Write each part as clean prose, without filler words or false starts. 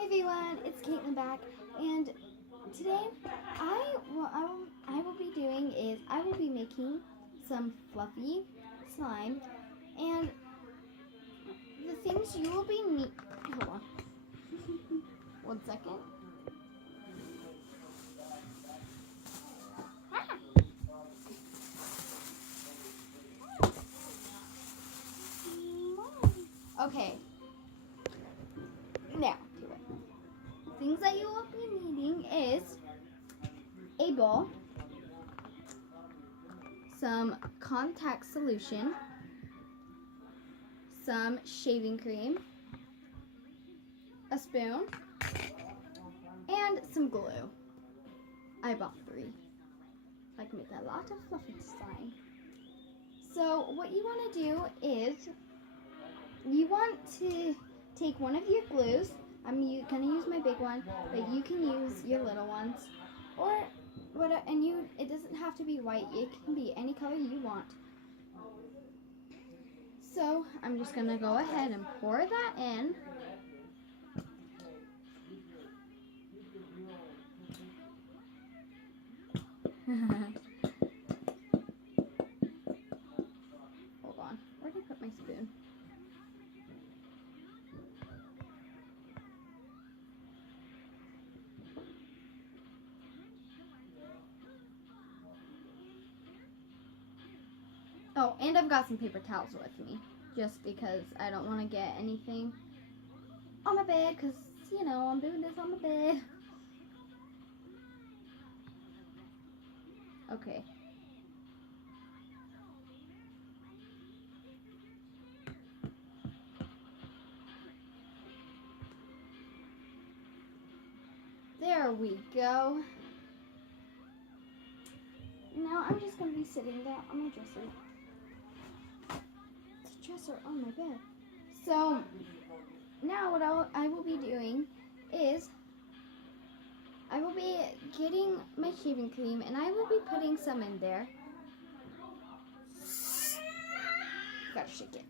Hey everyone, it's Caitlin back, and today I will be doing is I will be making some fluffy slime, and the things you will be hold on, 1 second. Okay, now to it. Things that you will be needing is a bowl, some contact solution, some shaving cream, a spoon, and some glue. I bought 3. I can make a lot of fluffy slime. So what you want to do is you want to take one of your glues. I'm going to use my big one, but you can use your little ones, or whatever. And it doesn't have to be white. It can be any color you want. So I'm just going to go ahead and pour that in. Hold on, where did I put my spoon? Oh, and I've got some paper towels with me, just because I don't want to get anything on my bed, because, you know, I'm doing this on my bed. Okay. There we go. Now I'm just going to be sitting there on my dresser. It's a dresser on my bed. So now what I will be doing is I will be getting my shaving cream, and I will be putting some in there. Gotta shake it.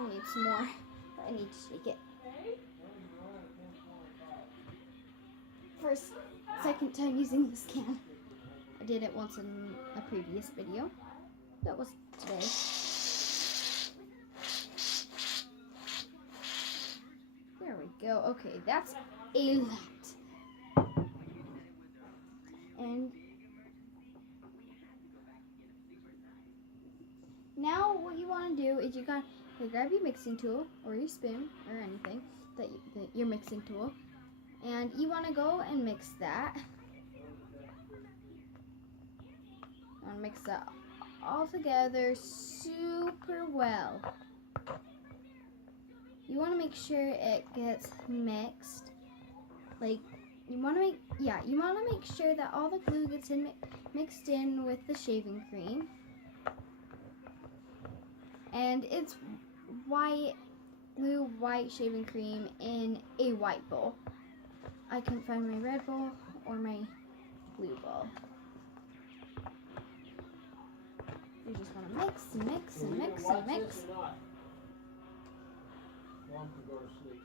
I need some more, but I need to shake it. First, second time using this can. I did it once in a previous video. That was today. There we go. Okay, that's a lot. And now what you want to do is you grab your mixing tool or your spoon or anything that your mixing tool, and you want to go and mix that. You want to mix that all together super well. You want to make sure it gets mixed. Like, you want to make sure that all the glue gets mixed in with the shaving cream. And it's white shaving cream in a white bowl. I couldn't find my red bowl or my blue bowl. You just want to mix and mix and mix and mix. Mom can go to sleep.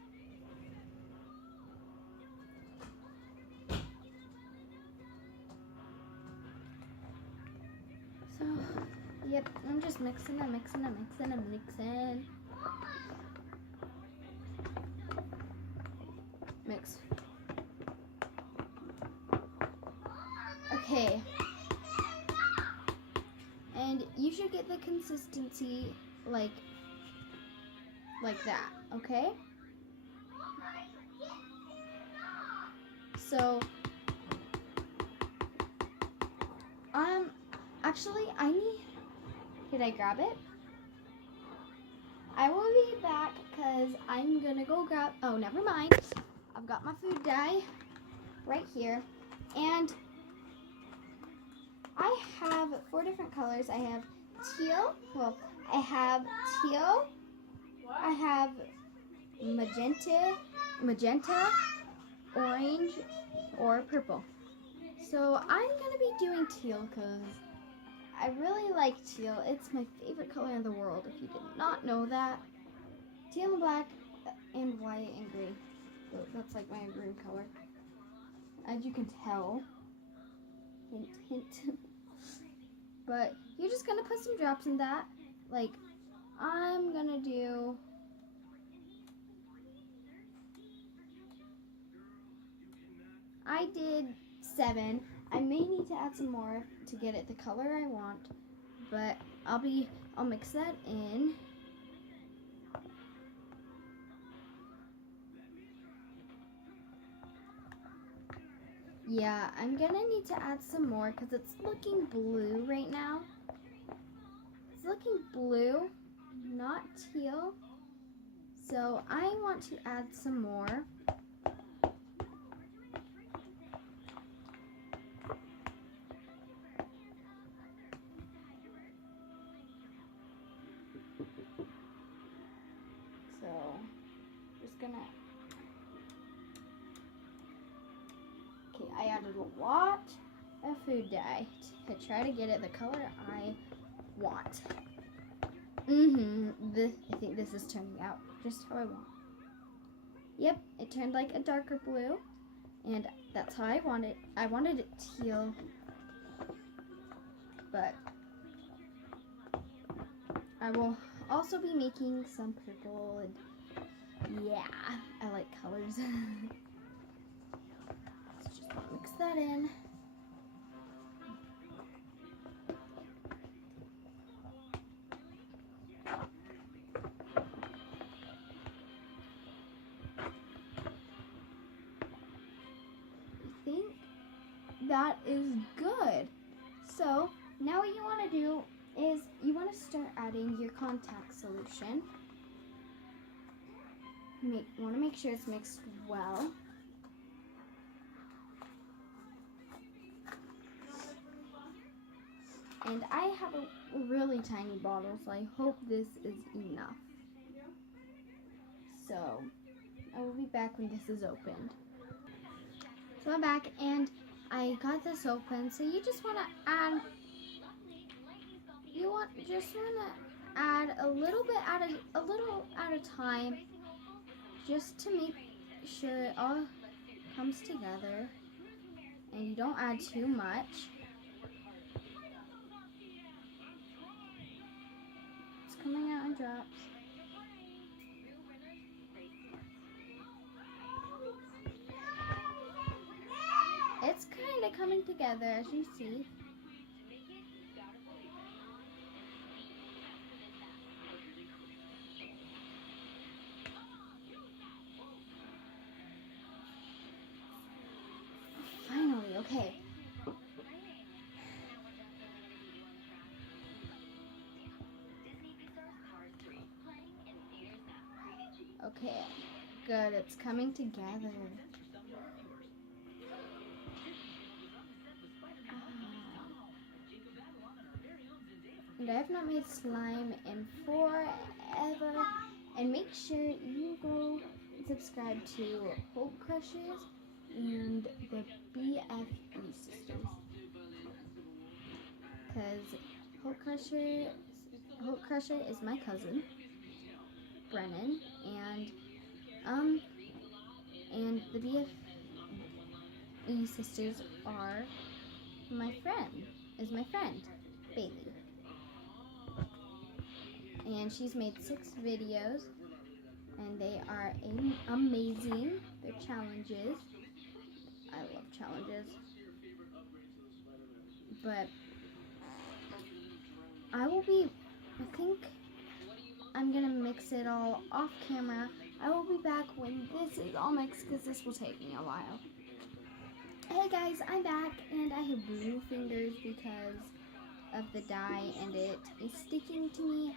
So, yep, I'm just mixing and mixing and mixing and mixing. Mix. Okay. And you should get the consistency like that, okay? So, actually, did I grab it? I will be back because I'm gonna go grab, oh, never mind. I've got my food dye right here, and I have 4 different colors. I have teal, I have magenta, orange, or purple. So I'm gonna be doing teal because I really like teal. It's my favorite color in the world, if you did not know that. Teal and black and white and green. So that's like my room color. As you can tell. Hint, hint. But you're just gonna put some drops in that. Like, I'm gonna do... I did 7. I may need to add some more to get it the color I want, but I'll mix that in. Yeah, I'm gonna need to add some more because it's looking blue right now. It's looking blue, not teal. So I want to add some more. So, just gonna... Okay, I added a lot of food dye to try to get it the color I want. I think this is turning out just how I want. Yep, it turned like a darker blue, and that's how I want it. I wanted it teal, but I will also be making some purple, and yeah, I like colors. Let's just mix that in. I think that is good. So now what you want to do is you want to start adding your contact solution. Want to make sure it's mixed well. And I have a really tiny bottle, so I hope this is enough. So I will be back when this is opened. So I'm back and I got this open. So you just want to add, a little bit at a time, just to make sure it all comes together, and you don't add too much. It's coming out in drops. It's kind of coming together, as you see. Finally, okay. Okay, good, it's coming together. And I have not made slime in forever. And make sure you go and subscribe to Hope Crushers and the BFE sisters. Because Hope Crusher is my cousin, Brennan, and the BFE sisters are my friend, Bailey. And she's made 6 videos, and they are amazing. They're challenges. I love challenges. But I think I'm gonna mix it all off camera. I will be back when this is all mixed, because this will take me a while. Hey guys, I'm back, and I have blue fingers because of the dye, and it is sticking to me.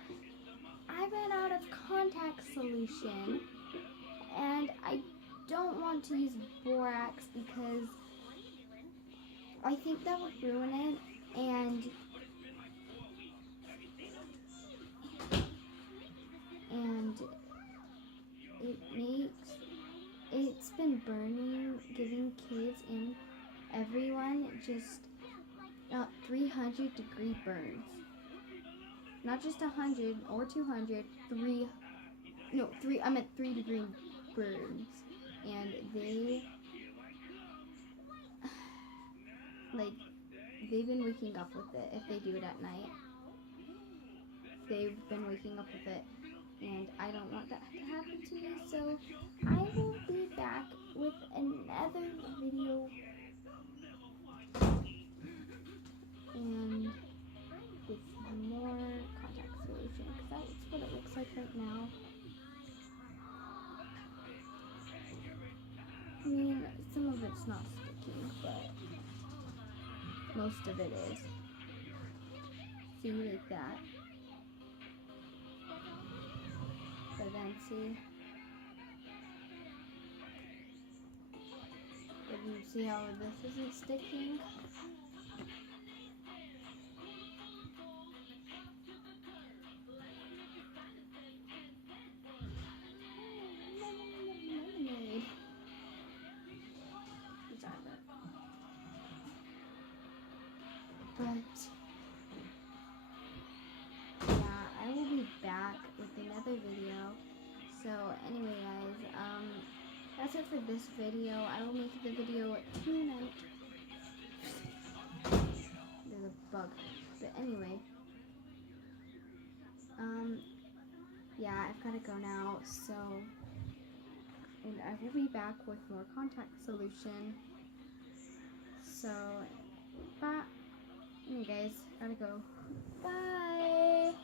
I ran out of contact solution, and I don't want to use borax because I think that would ruin it, and it's been burning, giving kids just 300-degree burns. Not just 100 or 200, I'm at 3-degree burns. And they've been waking up with it if they do it at night. They've been waking up with it, and I don't want that to happen to me, so I will be back with another video and with more contact solution, because that's what it looks like right now. I mean, some of it's not sticking, but most of it is. See, like that. But then see, if you see how this isn't sticking. Lemonade. But yeah, I will be back with another video. So anyway guys, that's it for this video. I will make the video tonight. There's a bug. But anyway. Yeah, I've gotta go now, so and I will be back with more contact solution. So bye. Anyway guys, gotta go. Bye.